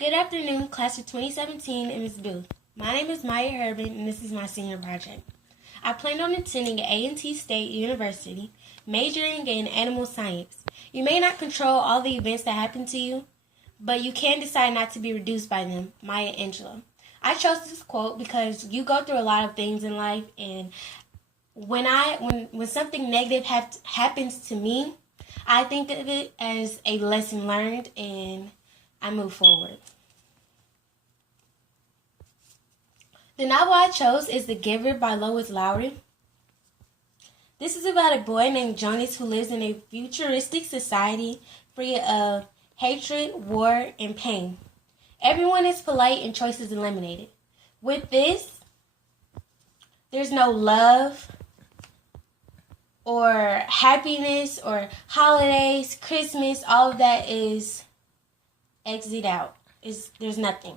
Good afternoon, class of 2017 and Ms. Booth. My name is Miyah Herbin, and this is my senior project. I plan on attending A&T State University, majoring in animal science. You may not control all the events that happen to you, but you can decide not to be reduced by them. Maya Angelou. I chose this quote because you go through a lot of things in life, and when something negative happens to me, I think of it as a lesson learned, and I move forward. The novel I chose is The Giver by Lois Lowry. This is about a boy named Jonas who lives in a futuristic society free of hatred, war, and pain. Everyone is polite and choices eliminated. With this, there's no love or happiness or holidays, Christmas, all of that is exit out. There's nothing.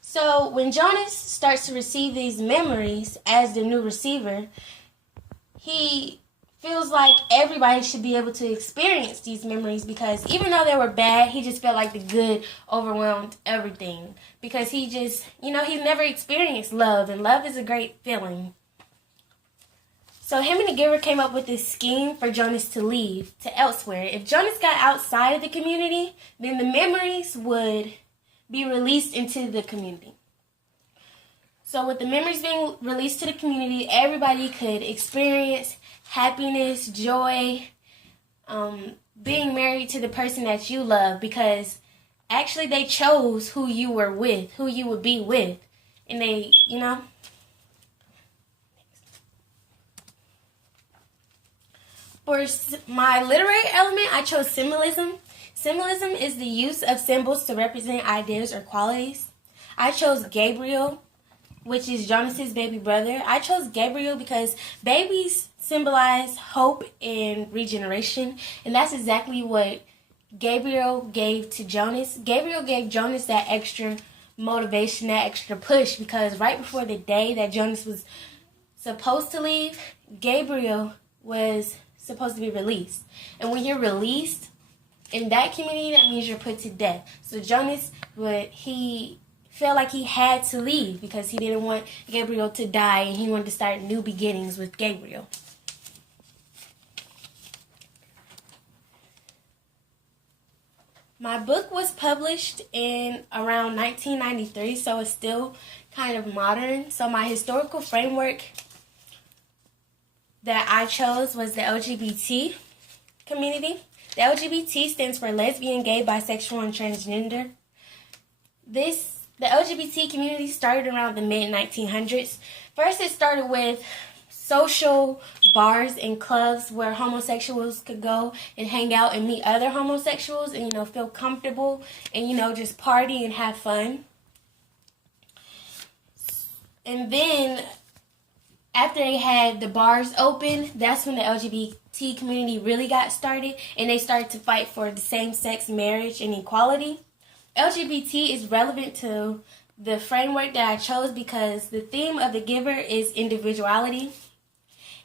So when Jonas starts to receive these memories as the new receiver, he feels like everybody should be able to experience these memories because even though they were bad, he just felt like the good overwhelmed everything because he just, he's never experienced love, and love is a great feeling. So him and the giver came up with this scheme for Jonas to leave to elsewhere. If Jonas got outside of the community, then the memories would be released into the community. So with the memories being released to the community, everybody could experience happiness, joy, being married to the person that you love because actually they chose who you were with, who you would be with. And they, For my literary element, I chose symbolism. Symbolism is the use of symbols to represent ideas or qualities. I chose Gabriel, which is Jonas's baby brother. I chose Gabriel because babies symbolize hope and regeneration, and that's exactly what Gabriel gave to Jonas. Gabriel gave Jonas that extra motivation, that extra push, because right before the day that Jonas was supposed to leave, Gabriel was supposed to be released. And when you're released in that community, that means you're put to death. So Jonas, he felt like he had to leave because he didn't want Gabriel to die, and he wanted to start new beginnings with Gabriel. My book was published in around 1993, so it's still kind of modern. So my historical framework that I chose was the LGBT community. The LGBT stands for lesbian, gay, bisexual, and transgender. The LGBT community started around the mid-1900s. First, it started with social bars and clubs where homosexuals could go and hang out and meet other homosexuals and, feel comfortable and, just party and have fun. And then after they had the bars open, that's when the LGBT community really got started, and they started to fight for the same-sex marriage and equality. LGBT is relevant to the framework that I chose because the theme of The Giver is individuality.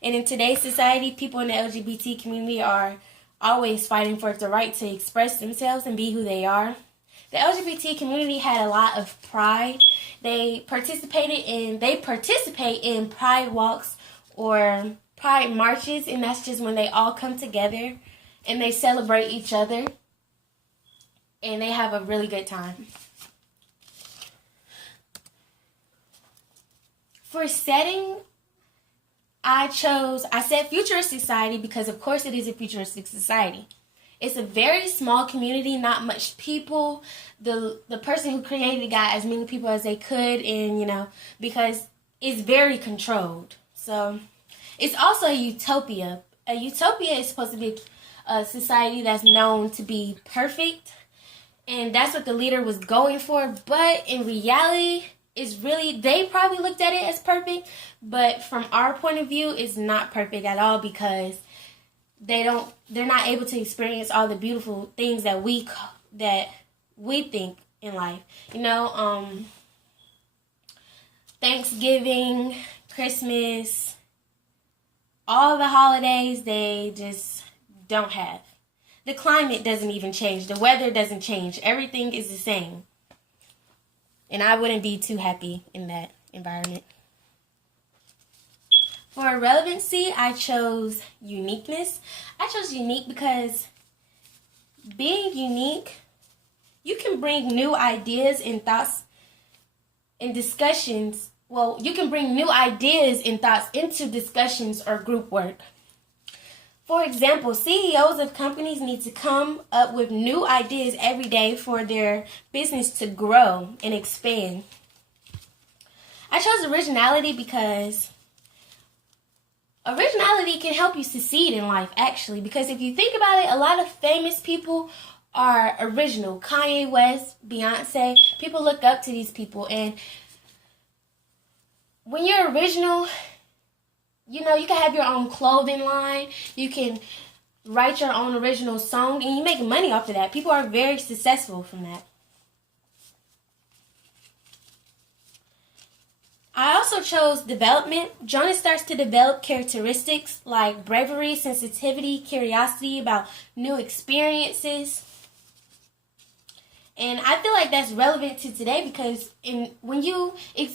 And in today's society, people in the LGBT community are always fighting for the right to express themselves and be who they are. The LGBT community had a lot of pride. They participate in pride walks or pride marches, and that's just when they all come together and they celebrate each other and they have a really good time. For setting, I said futuristic society because of course it is a futuristic society. It's a very small community, not much people. The person who created it got as many people as they could, and because it's very controlled. So it's also a utopia. A utopia is supposed to be a society that's known to be perfect, and that's what the leader was going for. But in reality, they probably looked at it as perfect, but from our point of view, it's not perfect at all because they're not able to experience all the beautiful things that we think in life. Thanksgiving, Christmas, all the holidays they just don't have. The climate doesn't even change. The weather doesn't change. Everything is the same. And I wouldn't be too happy in that environment. For relevancy, I chose uniqueness. I chose unique because being unique, you can bring new ideas and thoughts and discussions. Well, you can bring new ideas and thoughts into discussions or group work. For example, CEOs of companies need to come up with new ideas every day for their business to grow and expand. I chose originality because originality can help you succeed in life, actually. Because if you think about it, a lot of famous people are original. Kanye West, Beyonce, people look up to these people. And when you're original, you know, you can have your own clothing line. You can write your own original song, and you make money off of that. People are very successful from that. I also chose development. Jonas starts to develop characteristics like bravery, sensitivity, curiosity about new experiences. And I feel like that's relevant to today because when you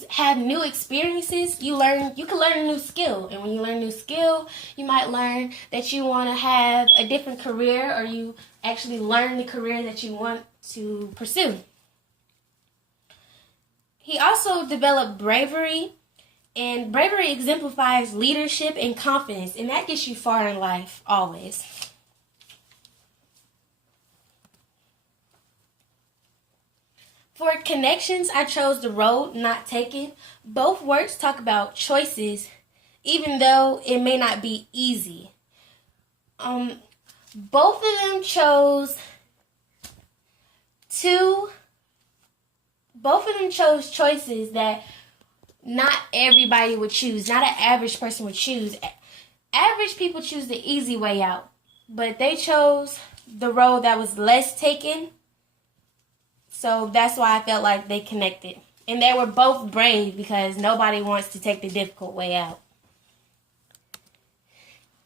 have new experiences, you can learn a new skill. And when you learn a new skill, you might learn that you want to have a different career, or you actually learn the career that you want to pursue. He also developed bravery, and bravery exemplifies leadership and confidence, and that gets you far in life, always. For connections, I chose the road not taken. Both works talk about choices, even though it may not be easy. Both of them chose choices that not everybody would choose, not an average person would choose. Average people choose the easy way out, but they chose the road that was less taken. So that's why I felt like they connected. And they were both brave because nobody wants to take the difficult way out.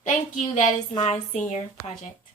Thank you. That is my senior project.